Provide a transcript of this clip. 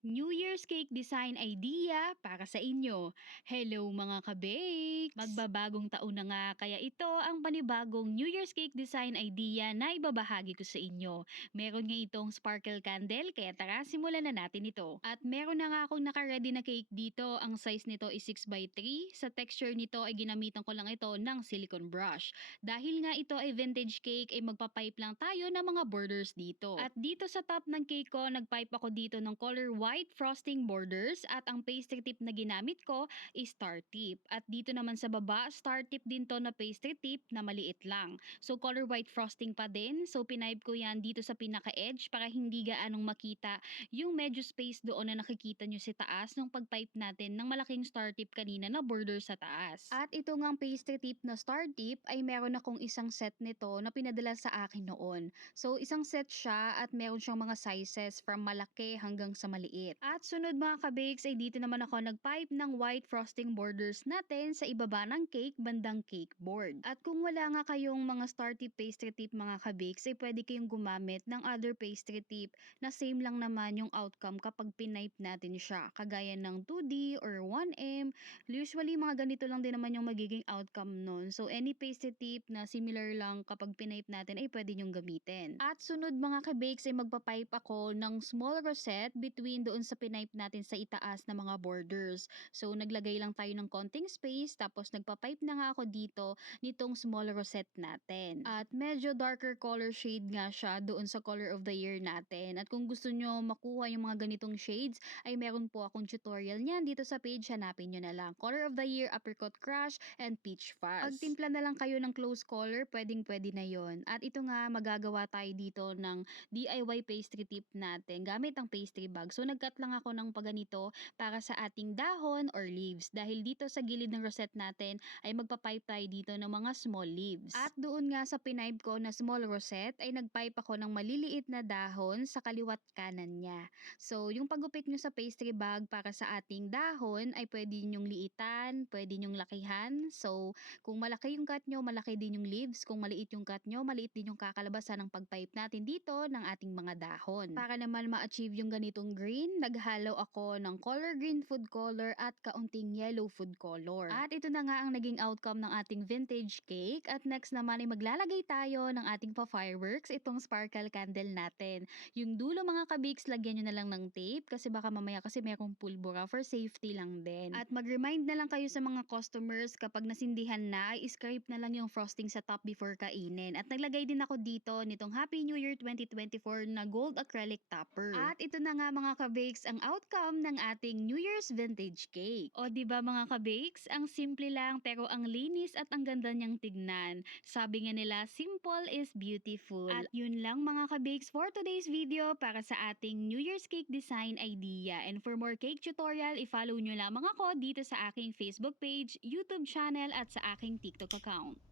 New Year's cake design idea para sa inyo. Hello mga ka-bakes! Magbabagong taon na nga kaya ito ang panibagong New Year's cake design idea na ibabahagi ko sa inyo. Meron nga itong sparkle candle kaya tara simulan na natin ito. At meron na nga akong naka-ready na cake dito. Ang size nito is 6x3. Sa texture nito ay ginamitan ko lang ito ng silicone brush. Dahil nga ito ay vintage cake ay magpapipe lang tayo ng mga borders dito. At dito sa top ng cake ko, nagpipe ako dito ng color white frosting borders at ang pastry tip na ginamit ko is star tip. At dito naman sa baba, star tip din to na pastry tip na maliit lang. So color white frosting pa din. So pinipe ko yan dito sa pinaka-edge para hindi gaanong makita yung medyo space doon na nakikita nyo sa taas ng pagpipe natin ng malaking star tip kanina na border sa taas. At ito ngang pastry tip na star tip ay meron akong isang set nito na pinadala sa akin noon. So isang set siya at meron siyang mga sizes from malaki hanggang sa maliit. At sunod mga ka-bakes ay dito naman ako nagpipe ng white frosting borders natin sa ibaba ng cake bandang cake board. At kung wala nga kayong mga star tip pastry tip mga ka-bakes ay pwede kayong gumamit ng other pastry tip na same lang naman yung outcome kapag pinipe natin siya. Kagaya ng 2D or 1M. Usually mga ganito lang din naman yung magiging outcome nun. So any pastry tip na similar lang kapag pinipe natin ay pwede nyong gamitin. At sunod mga ka-bakes ay magpapipe ako ng small rosette between doon sa pinipe natin sa itaas na mga borders. So naglagay lang tayo ng konting space tapos nagpapipe na nga ako dito nitong small rosette natin. At medyo darker color shade nga siya doon sa color of the year natin. At kung gusto nyo makuha yung mga ganitong shades ay meron po akong tutorial niyan dito sa page, hanapin nyo na lang. Color of the year, apricot crush, and peach fuzz. Pagtimpla na lang kayo ng close color, pwede na yon. At ito nga, magagawa tayo dito ng DIY pastry tip natin gamit ang pastry bag. So nagkat lang ako ng paganito para sa ating dahon or leaves. Dahil dito sa gilid ng rosette natin ay magpapipe tayo dito ng mga small leaves. At doon nga sa pinipe ko na small rosette ay nagpipe ako ng maliliit na dahon sa kaliwat kanan niya. So yung pagupit nyo sa pastry bag para sa ating dahon ay pwede nyong liitan, pwede nyong lakihan. So kung malaki yung cut nyo, malaki din yung leaves. Kung maliit yung cut nyo, maliit din yung kakalabasan ng pagpipe natin dito ng ating mga dahon. Para naman ma-achieve yung ganitong green, naghalo ako ng color green food color at kaunting yellow food color. At ito na nga ang naging outcome ng ating vintage cake. At next naman ay maglalagay tayo ng ating pa-fireworks, itong sparkle candle natin. Yung dulo mga ka-bakes, lagyan nyo na lang ng tape kasi baka mamaya kasi merong pulbura for safety lang din. At mag-remind na lang kayo sa mga customers kapag nasindihan na ay scrape na lang yung frosting sa top before kainin. At naglagay din ako dito nitong Happy New Year 2024 na gold acrylic topper. At ito na nga mga ka-bakes ang outcome ng ating New Year's vintage cake. O diba mga ka-bakes, ang simple lang pero ang linis at ang ganda niyang tignan. Sabi nga nila, simple is beautiful. At yun lang mga ka-bakes for today's video para sa ating New Year's cake design idea. And for more cake tutorial, i-follow nyo lamang ako dito sa aking Facebook page, YouTube channel at sa aking TikTok account.